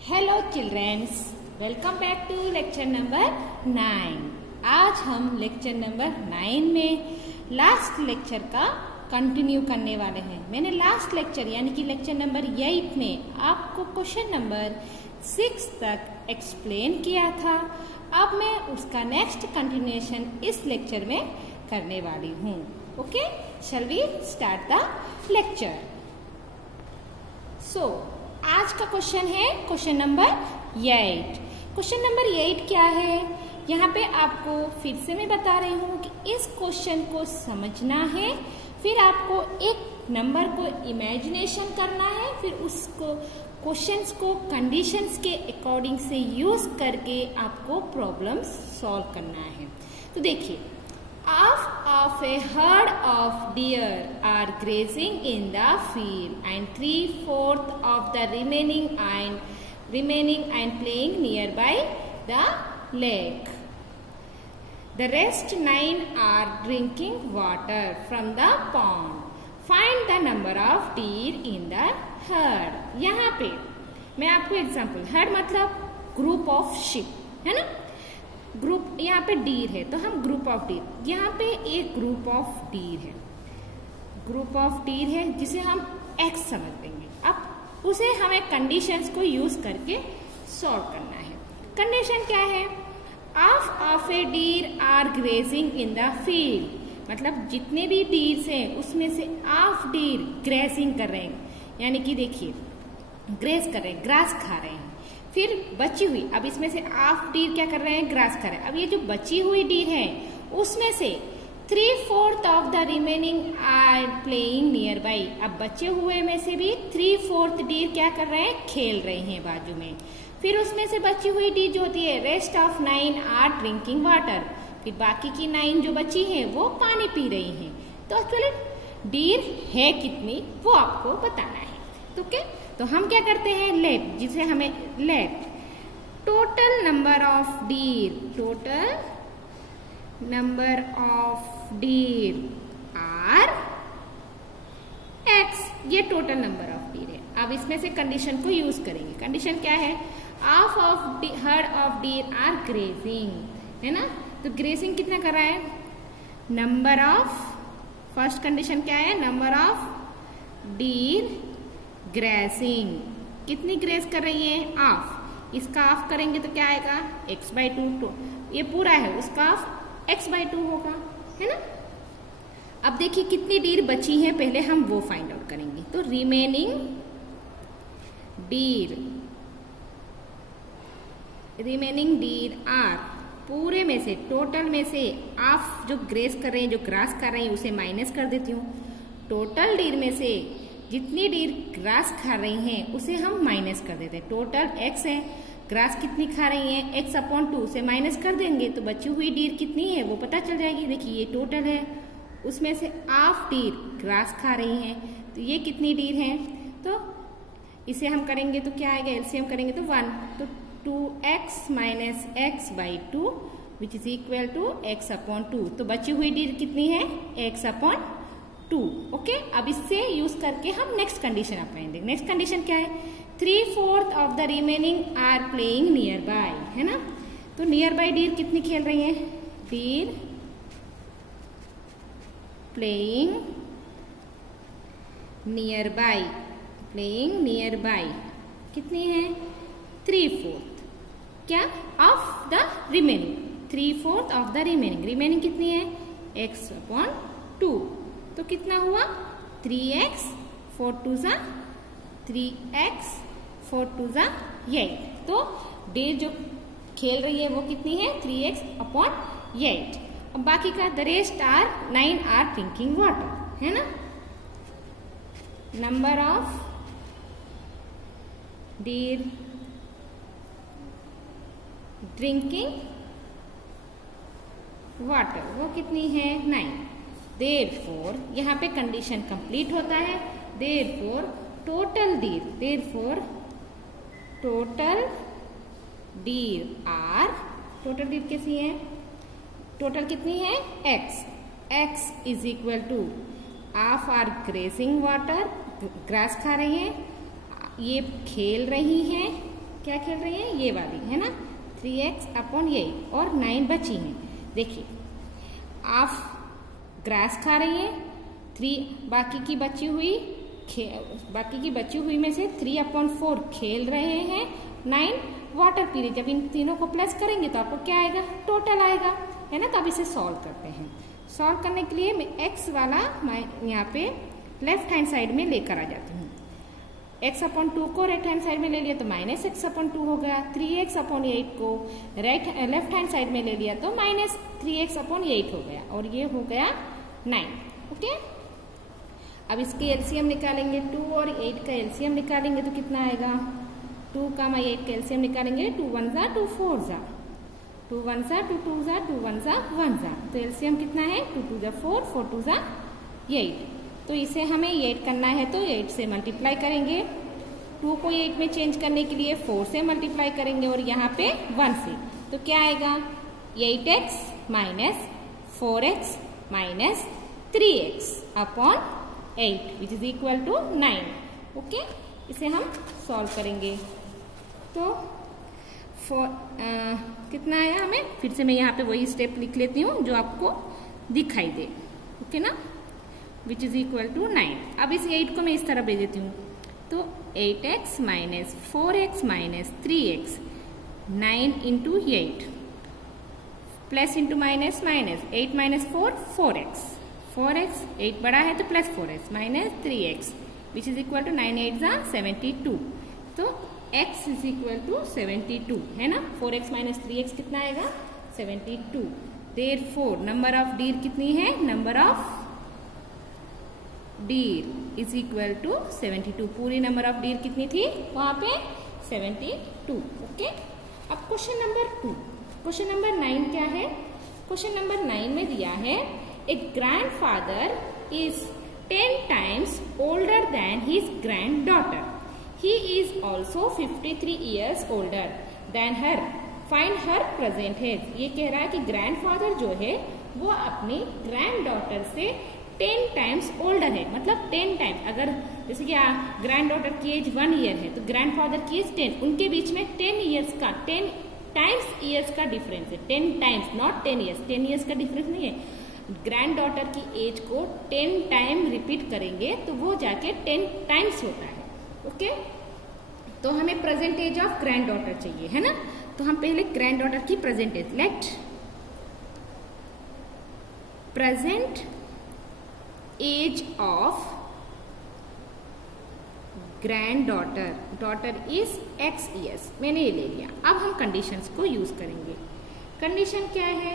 Hello childrens, welcome back to lecture number 9। आज हम lecture number 9 में लास्ट लेक्चर का कंटिन्यू करने वाले हैं। मैंने लास्ट लेक्चर यानी कि लेक्चर नंबर 8 में आपको क्वेश्चन नंबर 6 तक एक्सप्लेन किया था। अब मैं उसका नेक्स्ट कंटिन्यूएशन इस लेक्चर में करने वाली हूँ। Okay, shall we start the lecture. So आज का क्वेश्चन है क्वेश्चन नंबर 8। क्वेश्चन नंबर 8 क्या है, यहाँ पे आपको फिर से मैं बता रही हूँ कि इस क्वेश्चन को समझना है, फिर आपको एक नंबर को इमेजिनेशन करना है, फिर उसको क्वेश्चंस को कंडीशंस के अकॉर्डिंग से यूज करके आपको प्रॉब्लम्स सॉल्व करना है। तो देखिए, half of a herd of deer are grazing in the field and 3/4 of the remaining and playing nearby the lake. The rest 9 are drinking water from the pond. Find the number of deer in the herd. यहाँ पे मैं आपको example, heard मतलब group of ship है ना, group यहाँ पे deer है तो हम ग्रुप ऑफ डीर, यहाँ पे एक ग्रुप ऑफ डीर है, ग्रुप ऑफ डीर है जिसे हम एक्स समझ लेंगे। अब उसे हमें कंडीशंस को यूज करके सॉल्व करना है। कंडीशन क्या है, of a deer are grazing in the field, मतलब जितने भी डीर्स हैं उसमें से ऑफ डीर ग्रेजिंग कर रहे हैं, यानी कि देखिए ग्रेस कर रहे हैं, ग्रास खा रहे हैं। फिर बची हुई, अब इसमें से हाफ डीर क्या कर रहे हैं, ग्रास कर रहे हैं। अब ये जो बची हुई डीर है उसमें से 3/4 of the remaining are playing nearby, अब बचे हुए में से भी 3/4 डीर क्या कर रहे हैं, खेल रहे हैं बाजू में। फिर उसमें से बची हुई डीर जो होती है, rest of 9 are drinking water, फिर बाकी की 9 जो बची है वो पानी पी रही हैं। तो एक्चुअली डीर है कितनी वो आपको बताना है। तो क्या, तो हम क्या करते हैं, लेट, जिसे हमें let total number of deer, total number of deer are x, ये टोटल नंबर ऑफ डीर है। अब इसमें से कंडीशन को यूज करेंगे। कंडीशन क्या है, half of herd of deer are grazing, है ना। तो ग्रेजिंग कितना कर रहा है, नंबर ऑफ, फर्स्ट कंडीशन क्या है, नंबर ऑफ डीर ग्रेसिंग, कितनी ग्रेस कर रही है, ऑफ, इसका ऑफ करेंगे तो क्या आएगा, x/2, ये पूरा है उसका ऑफ x/2 होगा, है ना। अब देखिए कितनी डीर बची है, पहले हम वो फाइंड आउट करेंगे। तो रिमेनिंग डीर आर, पूरे में से, टोटल में से ऑफ जो ग्रेस कर रहे हैं, जो ग्रास कर रहे हैं उसे माइनस कर देती हूँ। टोटल डीर में से जितनी डीर ग्रास खा रही हैं उसे हम माइनस कर देते हैं। टोटल एक्स है, ग्रास कितनी खा रही है, x/2 से माइनस कर देंगे तो बची हुई डीर कितनी है वो पता चल जाएगी। देखिए ये टोटल है, उसमें से हाफ डीर ग्रास खा रही हैं, तो ये कितनी डीर है, तो इसे हम करेंगे तो क्या आएगा, एलसीएम करेंगे तो 1, तो 2x - x/2 which is equal to x/2। तो बची हुई डीर कितनी है, x/2। ओके, अब इससे यूज करके हम नेक्स्ट कंडीशन अपनाएंगे। नेक्स्ट कंडीशन क्या है, 3/4 of the remaining are playing nearby, है ना। तो नियर बाय डीर कितनी खेल रही है, deer playing near by, playing near by कितनी है, 3/4, क्या, of the remaining, 3/4 of the remaining, remaining कितनी है, x/2। तो कितना हुआ, 3x 4 2 3x 4 2 8। तो डीर जो खेल रही है वो कितनी है, 3x/8। अब बाकी का the rest are 9 are drinking water, है ना। Number of deer drinking water वो कितनी है, 9। Therefore, यहाँ पे कंडीशन कंप्लीट होता है। Therefore, total deer are, total deer कैसी है, टोटल कितनी है, x is equal to half are grazing water, grass खा रही है, ये खेल रही हैं, क्या खेल रही हैं, ये वाली है ना, 3x अपॉन 8 और 9 बची हैं। देखिए आप ग्रास खा रही हैं, 3 बाकी की बची हुई में से 3/4 खेल रहे हैं, 9 वाटर पी रही। जब इन तीनों को प्लस करेंगे तो आपको क्या आएगा, टोटल आएगा, है ना। तो अब इसे सॉल्व करते हैं। सॉल्व करने के लिए मैं x वाला यहाँ पे लेफ्ट हैंड साइड में लेकर आ जाती हूँ। x/2 को राइट हैंड साइड में ले लिया तो -x/2 हो गया। 3x/8 को लेफ्ट हैंड साइड में ले लिया तो -3x/8 हो गया, और ये हो गया 9। ओके, अब इसके एलसीएम निकालेंगे। 2 और 8 का एलसीएम निकालेंगे तो कितना आएगा, 2 का 8 का एलसीएम निकालेंगे, 2 1 जा 2 4 जा, 2 1 जा 2 2 जा 2 1 जा 1 जा, तो एलसीएम कितना है, 2 2 जा 4 4 2 जा 8। तो इसे हमें 8 करना है तो 8 से मल्टीप्लाई करेंगे। 2 को 8 में चेंज करने के लिए 4 से मल्टीप्लाई करेंगे और यहाँ पे 1 से, तो क्या आएगा, 8x minus 4x minus 3x upon 8 which is equal to 9। Okay, इसे हम सॉल्व करेंगे तो कितना आया हमें, फिर से मैं यहाँ पे वही स्टेप लिख लेती हूँ जो आपको दिखाई दे। ओके ना, विच इज इक्वल टू 9। अब इस 8 को मैं इस तरह भेज देती हूँ, तो 8x minus 4x minus 3x, 9 into 8 plus into minus minus 8 minus 4 4x, 4x 8 बड़ा है तो plus 4x minus 3x which is equal to 9 8 जा 72। तो x इज इक्वल टू 72 है ना। 4x माइनस 3x कितना आएगा, 72। देयरफॉर नंबर ऑफ डीर कितनी है, number of deer is equal to 72। पूरी नंबर ऑफ डीर कितनी थी वहां पे, 72। ओके, अब क्वेश्चन नंबर 2। क्वेश्चन नंबर 9 क्या है, क्वेश्चन नंबर 9 में दिया है ए grandfather is 10 times older than his granddaughter. He is also 53 years older than her. Find her present age. ये कह रहा है कि ग्रैंडफादर जो है वो अपनी ग्रैंड से 10 times older है, मतलब 10 times। अगर जैसे कि ग्रैंड डॉटर की एज 1 year है तो ग्रैंडफादर की एज 10, उनके बीच में 10 years का 10 times years का डिफरेंस है। 10 times नॉट 10 years, 10 years का डिफरेंस नहीं है। ग्रैंड डॉटर की एज को 10 टाइम रिपीट करेंगे तो वो जाके 10 टाइम्स होता है। ओके, तो हमें present age of granddaughter चाहिए, है ना। तो हम पहले ग्रैंड डॉटर की present age, let present age of granddaughter is x years, मैंने ये ले लिया। अब हम कंडीशंस को यूज करेंगे। कंडीशन क्या है,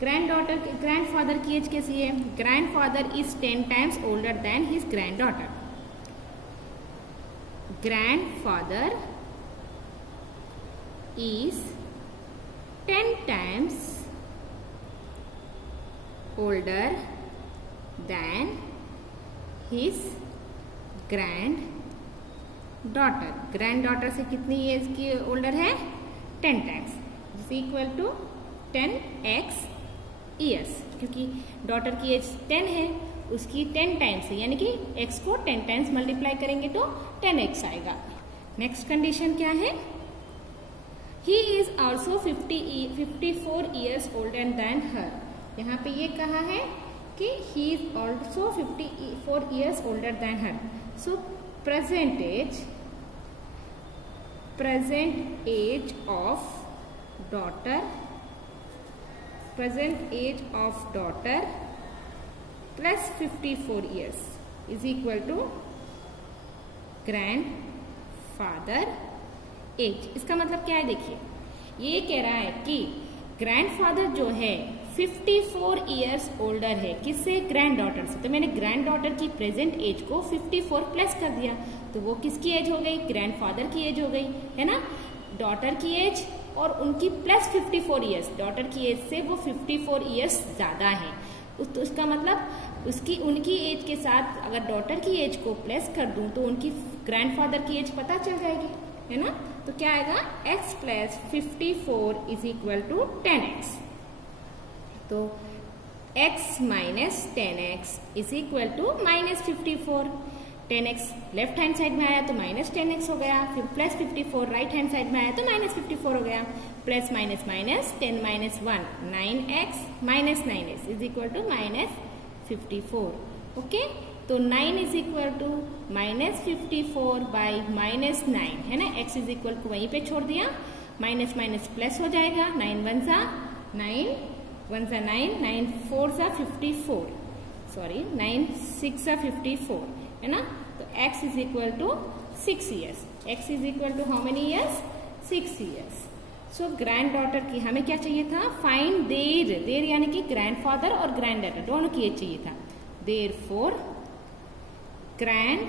ग्रैंडफादर की एज कैसी है, grandfather is 10 times older than his granddaughter. Grandfather is 10 times older than his granddaughter. Granddaughter से कितनी एज की ओल्डर है, 10 times, is equal to 10x years, क्योंकि डॉटर की एज 10 है, उसकी 10 टाइम्स है, यानी कि x को 10 टाइम्स मल्टीप्लाई करेंगे तो 10x आएगा। नेक्स्ट कंडीशन क्या है, ही is also 54 years older than her। यहाँ पे ये कहा है कि he is also 54 years older than her। So present age of daughter plus 54 years is equal to grandfather age. इसका मतलब क्या है, देखिए ये कह रहा है कि ग्रैंडफादर जो है 54 years ओल्डर है, किससे, ग्रैंड डॉटर से। तो मैंने ग्रैंड डॉटर की प्रेजेंट एज को 54 प्लस कर दिया, तो वो किसकी एज हो गई, ग्रैंडफादर की एज हो गई, है ना। डॉटर की एज और उनकी प्लस 54 years, डॉटर की एज से वो 54 years ज्यादा है, तो उसका मतलब उनकी एज के साथ अगर डॉटर की एज को प्लस कर दूं तो उनकी ग्रैंडफादर की एज पता चल जाएगी, है ना। तो क्या आएगा, x plus 54 is equal to 10x। तो x minus 10x is equal to minus 54। 10x left hand side में आया तो माइनस 10x हो गया, फिर प्लस 54 राइट हैंड साइड में आया तो माइनस 54 हो गया, plus minus minus 10 minus 1 9x minus 9x is equal to minus 54। Okay, तो 9 is equal to minus 54 by minus 9 है ना, x इज इक्वल टू वहीं पे छोड़ दिया, माइनस माइनस प्लस हो जाएगा, 9 1 सा 9 1 सा 9 9 4 सा 54 सॉरी 9 6 सा 54 है ना, तो x is equal to 6 years, x is equal to how many years 6 years. So granddaughter की हमें क्या चाहिए था, फाइंड देर, देर यानी कि ग्रैंडफादर और ग्रैंड डॉटर दोनों की एज चाहिए था, therefore grand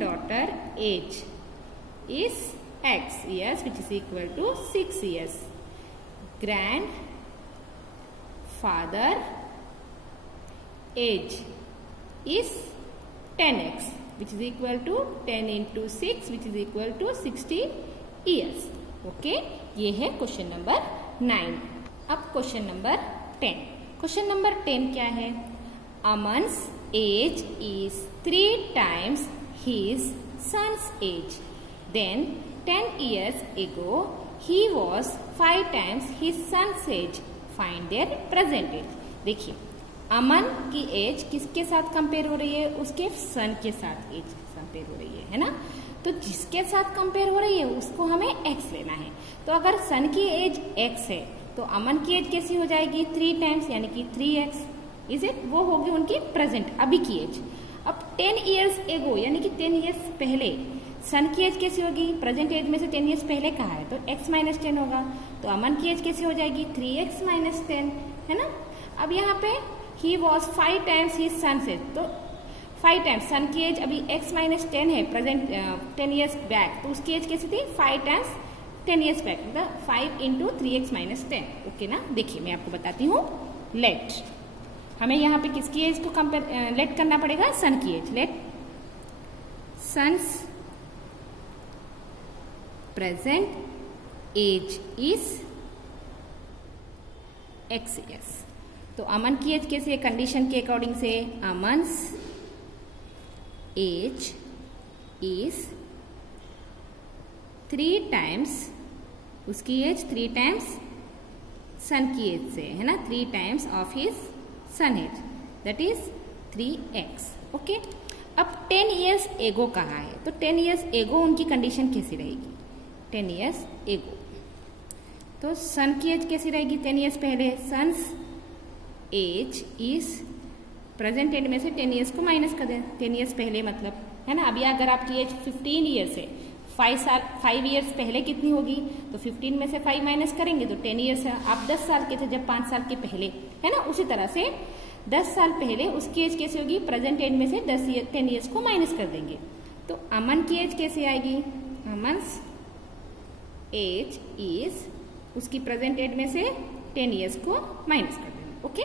daughter age is x years which is equal to 6 years, grandfather age is 10x which is equal to 10 into 6 which is equal to 60 years। Okay, ये है question number 9। अब question number 10। Question number 10 क्या है, अमन्स age is 3 times his son's age, then 10 years ago he was 5 times his son's age, find their present age। देखिए अमन की as किसके साथ compare हो रही है, उसके सन के साथ एज कंपेयर हो रही है ना, तो जिसके साथ कंपेयर हो रही है उसको हमें x लेना है। तो अगर सन की एज x है तो अमन की एज कैसी हो जाएगी, 3 टाइम्स यानी कि 3x, इज इट, वो होगी उनकी प्रेजेंट अभी की एज। अब 10 ईयर्स एगो यानी कि 10 ईयर्स पहले सन की एज कैसी होगी, प्रेजेंट एज में से 10 ईयर्स पहले कहा है तो x माइनस 10 होगा, तो अमन की एज कैसी हो जाएगी 3x माइनस 10 है ना। अब यहाँ पे he was 5 times he son age, तो 5 टाइम्स सन की एज अभी x माइनस 10 है प्रेजेंट 10 ईयर्स बैक, तो उसकी एज कैसी थी 5 टाइम्स 10 ईयर्स बैक, मतलब 5 इंटू 3x माइनस 10। ओके ना, देखिए मैं आपको बताती हूँ, लेट हमें यहाँ पे किसकी एज को कंपेयर लेट करना पड़ेगा, सन की age, let son's present age is x years। तो अमन की एज कैसी है, कंडीशन के अकॉर्डिंग से अमन्स एज इज 3 टाइम्स, उसकी एज 3 टाइम्स सन की एज से है ना, 3 times of his son age, that is 3x। Okay, अब 10 ईयर्स एगो कहा है, तो 10 ईयर्स एगो उनकी कंडीशन कैसी रहेगी, 10 ईयर्स एगो, तो सन की एज कैसी रहेगी 10 ईयर्स पहले, son's age is present age में से 10 ईयर्स को माइनस कर दें, 10 ईयर्स पहले मतलब है ना। अभी अगर आपकी एज 15 ईयर्स है, 5 ईयर्स पहले कितनी होगी, तो 15 में से 5 माइनस करेंगे तो 10 ईयर्स है। आप 10 साल के थे जब 5 साल के पहले है ना, उसी तरह से 10 साल पहले उसकी एज कैसी होगी, प्रेजेंट एज में से 10 ईयर्स को माइनस कर देंगे, तो अमन की एज कैसे आएगी, अमन्स एज इज उसकी प्रेजेंट एज में से 10 ईयर्स को माइनस कर देना। ओके,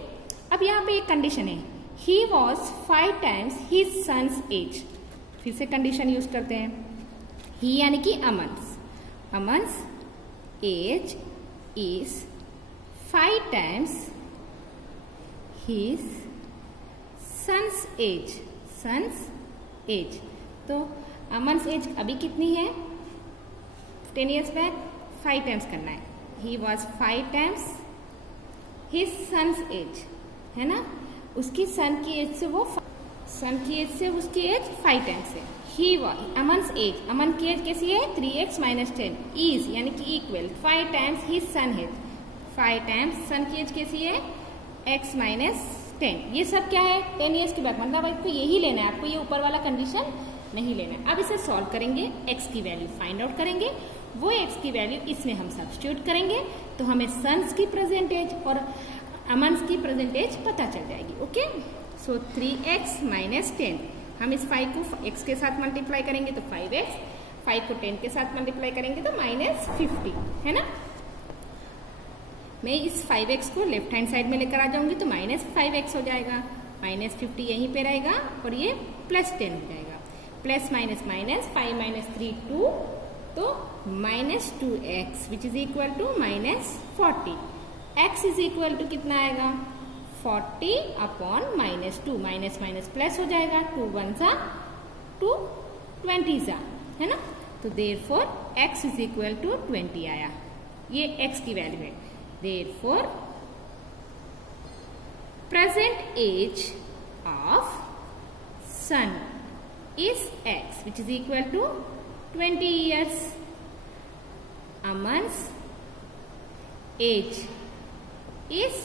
अब यहाँ पे एक कंडीशन है, he was 5 times his son's age, फिर से कंडीशन यूज करते हैं, ही यानी कि Aman's age is 5 times his son's age, तो अमन्स एज अभी कितनी है 10 ईयर्स बैक 5 टाइम्स करना है, he was 5 times his son's age है ना, उसकी सन की एज से उसकी एज 5 टाइम्स है। ही अमन्स एज, अमन की एज कैसी है 3x माइनस 10 इज यानी कि equal 5 times his son age, 5 times son की एज कैसी है x माइनस 10। ये सब क्या है 10 ईयर्स के बैक, मतलब आपको यही लेना है, आपको ये ऊपर वाला कंडीशन नहीं लेना है। अब इसे सॉल्व करेंगे, x की वैल्यू फाइंड आउट करेंगे, वो x की वैल्यू इसमें हम सब्स्टिट्यूट करेंगे तो हमें सन्स की प्रेजेंटेज और अमन्स की प्रेजेंटेज पता चल जाएगी। ओके, सो 3x माइनस 10, हम इस 5 को x के साथ मल्टीप्लाई करेंगे तो 5x, 5 को 10 के साथ मल्टीप्लाई करेंगे तो माइनस 50 है ना। मैं इस 5x को लेफ्ट हैंड साइड में लेकर आ जाऊंगी तो माइनस 5x हो जाएगा, माइनस 50 यहीं पे रहेगा और ये प्लस 10 हो जाएगा, प्लस माइनस माइनस 5 माइनस 3 2, तो minus 2x which is equal to minus 40, x is equal to कितना आएगा 40 अपॉन -2, माइनस माइनस प्लस हो जाएगा, 2 1 सा 2 20 सा, है ना। तो therefore x is equal to 20 आया, ये x की वैल्यू है। Therefore present age of son is x which is equal to 20 years. Aman's age is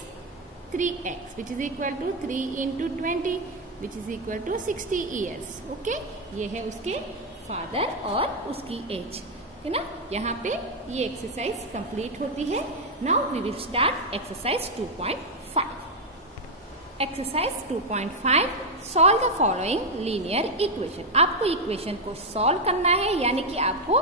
3x which is equal to 3 into 20 which is equal to 60 years. Okay, ये है उसके father और उसकी as, है ना। यहाँ पे ये एक्सरसाइज कंप्लीट होती है। Now we will start exercise 2.5। Exercise 2.5 solve the following linear equation. आपको इक्वेशन को सॉल्व करना है, यानी कि आपको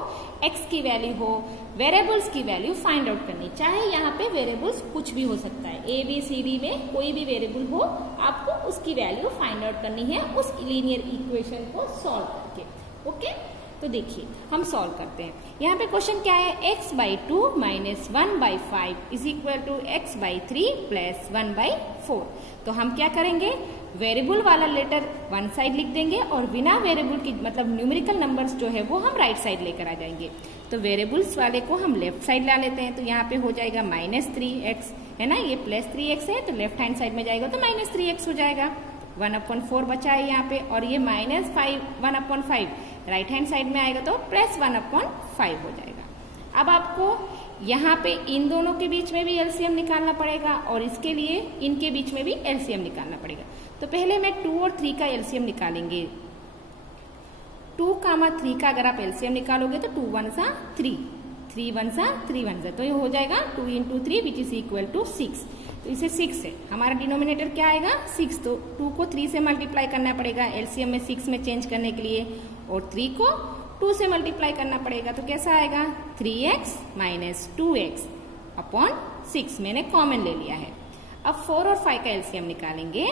x की वैल्यू हो, वेरिएबल्स की वैल्यू फाइंड आउट करनी। चाहे यहाँ पे वेरिएबल्स कुछ भी हो सकता है, ए बी सी डी में कोई भी वेरिएबल हो, आपको उसकी वैल्यू फाइंड आउट करनी है उस लीनियर इक्वेशन को सॉल्व करके। ओके, तो देखिए हम सॉल्व करते हैं। यहाँ पे क्वेश्चन क्या है, x/2 minus 1/5 is equal to x/3 plus 1/4। तो हम क्या करेंगे, वेरिएबल वाला लेटर वन साइड लिख देंगे और बिना वेरिएबल की मतलब न्यूमेरिकल नंबर्स जो है वो हम राइट साइड लेकर आ जाएंगे। तो वेरिएबल्स वाले को हम लेफ्ट साइड ला लेते हैं। तो यहाँ पे हो जाएगा -3x, है ना, ये +3x है, तो लेफ्ट हैंड साइड में जाएगा तो -3x हो जाएगा। 1/4 बचा है यहाँ पे, और ये -1/5 राइट हैंड साइड में आएगा तो +1/5 हो जाएगा। अब आपको यहाँ पे इन दोनों के बीच में भी एलसीएम निकालना पड़ेगा और इसके लिए इनके बीच में भी एलसीएम निकालना पड़ेगा। तो पहले मैं 2 और 3 का एलसीएम निकालेंगे। 2, 3 का अगर आप एलसीएम निकालोगे तो 2 1 सा 3, 3 1 सा 3 1 सा, तो ये हो जाएगा 2 into 3 which is equal to 6। तो इसे 6 है, हमारा डिनोमिनेटर क्या आएगा 6। तो 2 को 3 से मल्टीप्लाई करना पड़ेगा एलसीएम में 6 में चेंज करने के लिए, और 3 को 2 से मल्टीप्लाई करना पड़ेगा। तो कैसा आएगा 3x माइनस 2x अपॉन 6, मैंने कॉमन ले लिया है। अब 4 और 5 का एलसीएम निकालेंगे।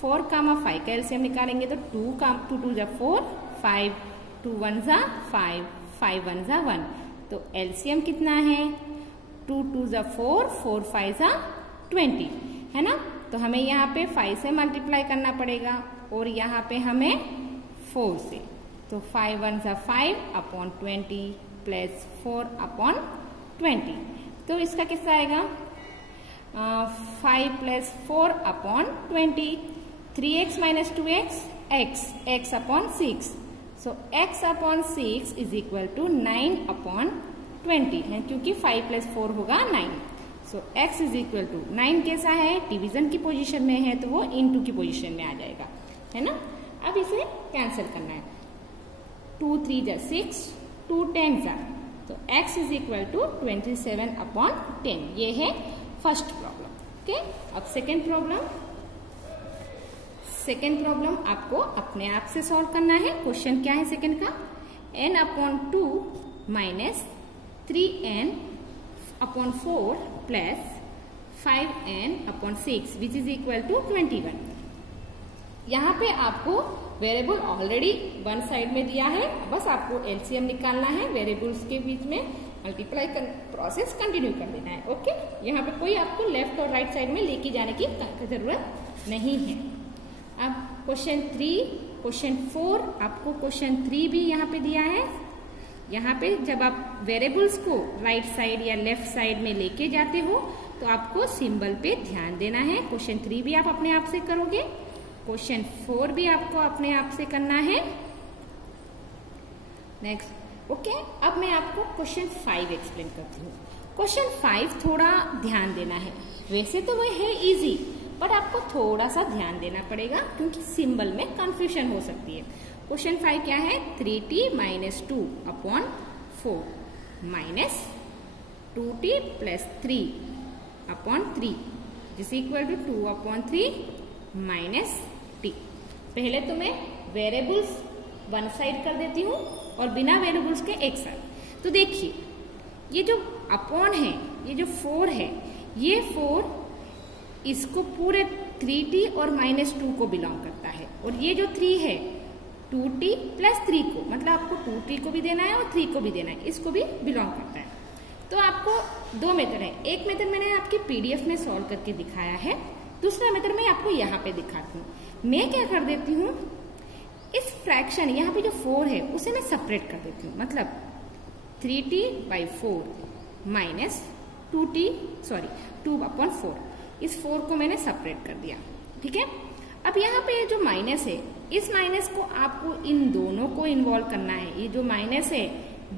4, 5 का एलसीएम निकालेंगे तो 2 2 जा 4, 5 2 1 जा 5, 5 1 जा 1। तो एलसीएम कितना है 2 2 जा 4, 4 5 जा 20, है ना। तो हमें यहाँ पे 5 से मल्टीप्लाई करना पड़ेगा और यहाँ पे हमें 4 से। तो 5 1 जा 5 अपॉन 20 प्लस 4 अपॉन 20। तो इसका कितना आएगा 5 plus 4 upon 20, 3x minus 2x x upon 6। So x upon 6 is equal to 9 upon 20 है, क्योंकि 5 प्लस 4 होगा 9। So x is equal to 9 कैसा है, डिवीजन की पोजीशन में है तो वो इनटू की पोजीशन में आ जाएगा, है ना। अब इसे कैंसिल करना है, 2 3 जा 6, 2 10 जा, तो x is equal to 27 upon 10। ये है फर्स्ट प्रॉब्लम। ओके, अब सेकेंड प्रॉब्लम आपको अपने आप से सॉल्व करना है। क्वेश्चन क्या है सेकेंड का, n upon 2 minus 3n upon 4 plus 5n upon 6 which is equal to 21। यहाँ पे आपको वेरिएबल ऑलरेडी वन साइड में दिया है, बस आपको एलसीएम निकालना है, वेरिएबल्स के बीच में मल्टीप्लाई प्रोसेस कंटिन्यू कर देना है। ओके, यहाँ पे कोई आपको लेफ्ट और राइट साइड में लेके जाने की जरूरत नहीं है। अब क्वेश्चन 4, आपको क्वेश्चन 3 भी यहाँ पे दिया है। यहाँ पे जब आप वेरिएबल्स को राइट साइड या लेफ्ट साइड में लेके जाते हो तो आपको सिंबल पे ध्यान देना है। क्वेश्चन 3 भी आप अपने आप से करोगे, क्वेश्चन 4 भी आपको अपने आप से करना है। नेक्स्ट, ओके, अब मैं आपको क्वेश्चन 5 एक्सप्लेन करती हूँ। क्वेश्चन 5 थोड़ा ध्यान देना है, वैसे तो वह है इजी, बट आपको थोड़ा सा ध्यान देना पड़ेगा क्योंकि सिंबल में कंफ्यूजन हो सकती है। क्वेश्चन 5 क्या है, 3t minus 2 upon 4 minus 2t plus 3 upon 3 is equal to 2 upon 3 minus t। पहले तो मैं वेरिएबल्स वन साइड कर देती हूँ और बिना वेरिएबल्स के एक साथ। तो देखिए ये जो अपॉन है, ये जो 4 है, ये 4 इसको पूरे 3t और माइनस 2 को बिलोंग करता है, और ये जो 3 है 2t प्लस 3 को, मतलब आपको 2t को भी देना है और 3 को भी देना है, इसको भी बिलोंग करता है। तो आपको 2 मेथड है। एक मेथड मैंने आपकी पीडीएफ में सॉल्व करके दिखाया है, दूसरा मेथड मैं आपको यहाँ पे दिखाती हूँ। मैं क्या कर देती हूँ, इस फ्रैक्शन यहाँ पे जो 4 है उसे मैं सेपरेट कर देती हूँ, मतलब 3t/4 माइनस 2/4, इस 4 को मैंने सेपरेट कर दिया। ठीक है, अब यहाँ पे जो माइनस है, इस माइनस को आपको इन दोनों को इन्वॉल्व करना है। ये जो माइनस है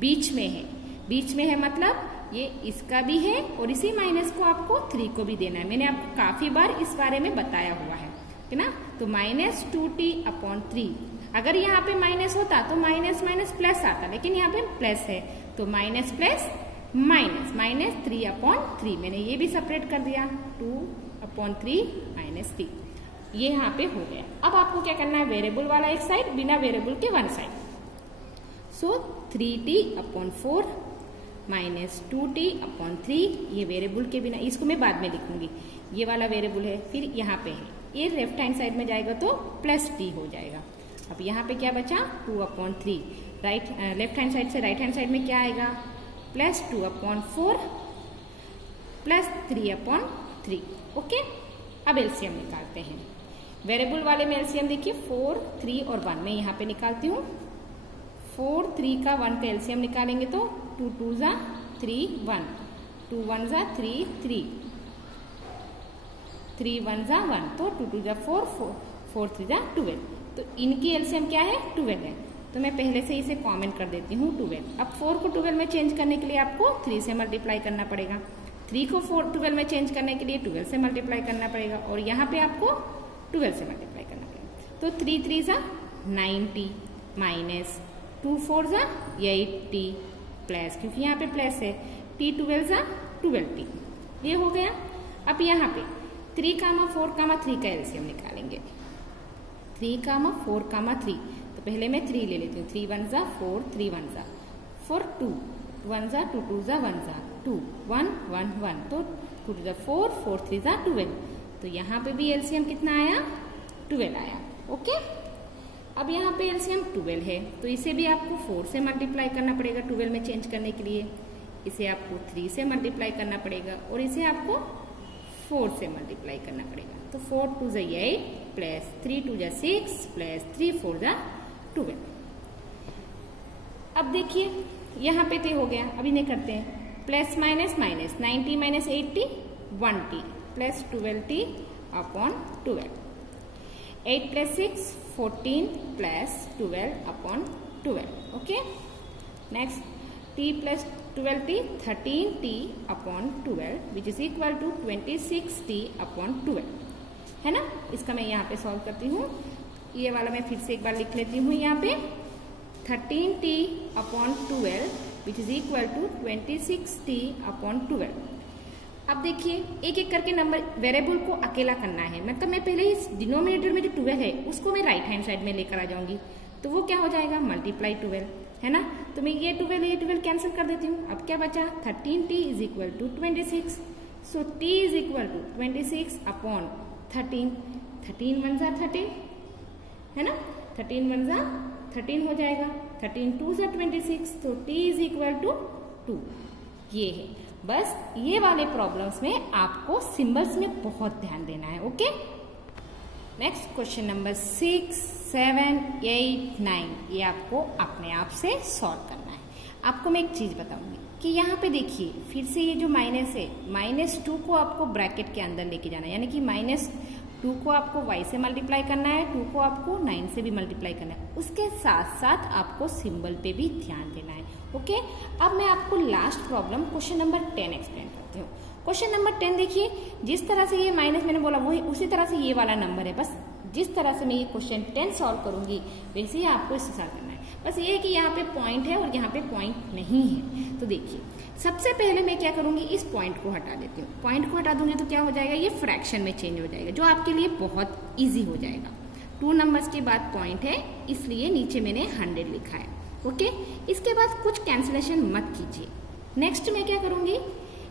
बीच में है, बीच में है मतलब ये इसका भी है और इसी माइनस को आपको 3 को भी देना है। मैंने आपको काफी बार इस बारे में बताया हुआ है ना। तो -2t/3, अगर यहाँ पे माइनस होता तो माइनस माइनस प्लस आता, लेकिन यहाँ पे प्लस है तो माइनस प्लस माइनस, -3/3 मैंने ये भी सेपरेट कर दिया, 2/3 -3, ये यहाँ पे हो गया। अब आपको क्या करना है, वेरिएबल वाला एक साइड, बिना वेरिएबल के वन साइड। सो 3t/4 -2t/3, ये वेरिएबल के बिना, इसको मैं बाद में लिखूंगी, ये वाला वेरिएबल है। फिर यहाँ पे है, ये लेफ्ट हैंड साइड में जाएगा तो +t हो जाएगा। अब यहाँ पे क्या बचा, 2/3, राइट लेफ्ट हैंड साइड से राइट हैंड साइड में क्या आएगा, +2/4 +3/3। ओके, अब एलसीएम निकालते हैं। वेरिएबल वाले में एलसीएम देखिए 4, 3 और 1, मैं यहाँ पे निकालती हूँ। 4, 3 का 1 का एलसीएम निकालेंगे तो 2 2 जा 3 1, 2 1 जा 3 3, 3 1 जा 1, तो 2 2 जा 4, 4 3 जा 12। तो इनकी एलसीएम क्या है, 12 है, तो मैं पहले से इसे कॉमेंट कर देती हूँ 12। अब 4 को 12 में चेंज करने के लिए आपको 3 से मल्टीप्लाई करना पड़ेगा, 3 को 12 में चेंज करने के लिए 12 से मल्टीप्लाई करना पड़ेगा, और यहाँ पे आपको 12 से मल्टीप्लाई करना पड़ेगा। तो 3 3 जा 9t माइनस 2 4 जा 8t प्लस, क्योंकि यहाँ पे प्लस है, t 12 जा 12t, ये हो गया। अब यहाँ पे 3, 4, 3 का एलसीएम निकालेंगे। 3, 4, 3, तो पहले मैं 3 ले लेती हूँ। 3 1 जा 4, 3 1 जा 4, 2 1 जा 2, 2 जा 1 जा 2, 1 1 1, तो 2 2 जा 4, 4 3 जा 12। तो यहाँ पे भी एलसीएम कितना आया, 12 आया। ओके, अब यहाँ पे एलसीएम 12 है, तो इसे भी आपको 4 से मल्टीप्लाई करना पड़ेगा 12 में चेंज करने के लिए। इसे आपको 3 से मल्टीप्लाई करना पड़ेगा और इसे आपको 4 से मल्टीप्लाई करना पड़ेगा। तो 4 2 जा 8 प्लस 3 2 जा 6 प्लस 3 4 जा 12। अब देखिए यहाँ पे तो हो गया, अब इन्हें करते हैं plus minus minus, 9t minus 8t 1t plus 12t/12, 8 plus 6 14 plus 12/12। Okay, next t plus 12t 13t/12 which is equal to 26t/12, है ना। इसका मैं यहाँ पे सॉल्व करती हूँ, ये वाला मैं फिर से एक बार लिख लेती हूँ। यहाँ पे 13t/12 which is equal to 26t/12। अब देखिए एक एक करके नंबर वेरिएबल को अकेला करना है, मतलब मैं पहले इस डिनोमिनेटर में जो 12 है उसको मैं राइट हैंड साइड में लेकर आ जाऊंगी, तो वो क्या हो जाएगा, मल्टीप्लाई 12, है ना। तो मैं ये 12 कैंसिल कर देती हूँ। अब क्या बचा, 13t is equal to 26, so t is equal to 26/13, 13 1 जा 13, है ना, 13 1 जा 13 हो जाएगा, 13 2 जा 26, तो t इज इक्वल टू 2। ये है, बस ये वाले प्रॉब्लम्स में आपको सिंबल्स में बहुत ध्यान देना है। ओके, नेक्स्ट क्वेश्चन नंबर 6 7 8 9, ये आपको अपने आप से सॉल्व करना है। आपको मैं एक चीज बताऊंगी कि यहाँ पे देखिए फिर से ये जो माइनस है, -2 को आपको ब्रैकेट के अंदर लेके जाना है, यानी कि -2 को आपको y से मल्टीप्लाई करना है, 2 को आपको 9 से भी मल्टीप्लाई करना है, उसके साथ साथ आपको सिंबल पे भी ध्यान देना है। ओके, अब मैं आपको last problem question number 10 explain करती हूँ। क्वेश्चन नंबर 10 देखिए, जिस तरह से ये माइनस मैंने बोला वही उसी तरह से ये वाला नंबर है, बस जिस तरह से मैं ये क्वेश्चन 10 सॉल्व करूंगी वैसे ही आपको इसे सॉल्व करना है। बस ये है कि यहाँ पे पॉइंट है और यहाँ पे पॉइंट नहीं है। तो देखिए सबसे पहले मैं क्या करूंगी, इस पॉइंट को हटा देती हूँ। पॉइंट को हटा दूंगी तो क्या हो जाएगा, ये फ्रैक्शन में चेंज हो जाएगा, जो आपके लिए बहुत ईजी हो जाएगा। 2 नंबर्स के बाद पॉइंट है, इसलिए नीचे मैंने 100 लिखा है। ओके, इसके बाद कुछ कैंसिलेशन मत कीजिए। नेक्स्ट मैं क्या करूंगी,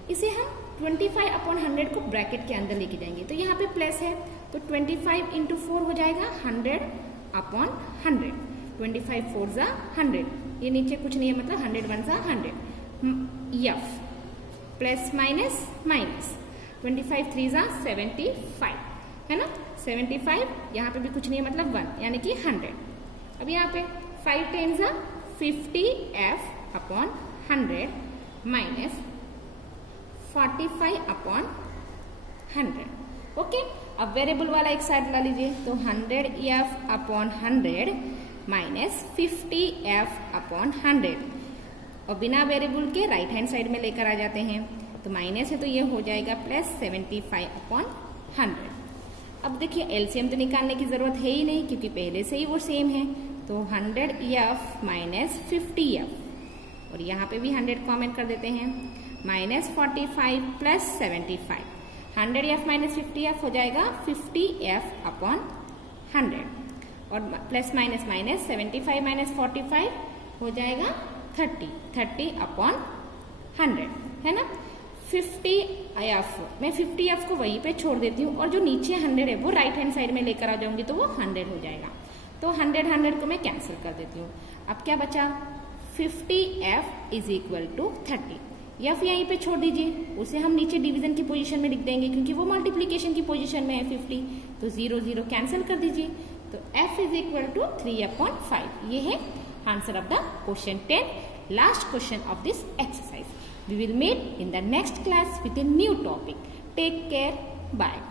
इसे हम 25/100 को ब्रैकेट के अंदर लेके जाएंगे। तो यहाँ पे प्लस है तो 25 × 4 हो जाएगा 100/100, 25 4 जा 100, ये नीचे कुछ नहीं है, मतलब 100 1 जा 100, प्लस माइनस माइनस, 25 3 जा 75, है ना। 75 यहाँ पे भी कुछ नहीं है, मतलब 1 यानी कि 100। अब यहाँ पे 5 10 50f upon 100 minus 45 upon 100। Okay, अब वेरिएबल वाला एक साइड ला लीजिए, तो 100f upon 100 minus 50f upon 100, और बिना वेरिएबल के राइट हैंड साइड में लेकर आ जाते हैं, तो माइनस है तो ये हो जाएगा प्लस 75 अपॉन 100। अब देखिए एलसीएम तो निकालने की जरूरत है ही नहीं क्योंकि पहले से ही वो सेम है, तो 100f माइनस 50f, और यहाँ पे भी 100 कॉमन कर देते हैं, minus 45 plus 75, 100f minus 50f हो जाएगा 50f अपॉन 100, और प्लस माइनस माइनस 75 माइनस 45 हो जाएगा 30 अपॉन 100, है ना। 50f, मैं 50f को वहीं पे छोड़ देती हूँ, और जो नीचे 100 है वो राइट हैंड साइड में लेकर आ जाऊंगी तो वो 100 हो जाएगा, तो 100 को मैं कैंसिल कर देती हूँ। अब क्या बचा, 50f is equal to 30, f यहीं पे छोड़ दीजिए, उसे हम नीचे डिवीजन की पोजीशन में लिख देंगे क्योंकि वो मल्टीप्लीकेशन की पोजीशन में है 50, तो 0 कैंसिल कर दीजिए, तो f इज इक्वल टू 3/5। ये है answer of the question 10, last question of this exercise. We will meet in the next class with a new topic. Take care. Bye.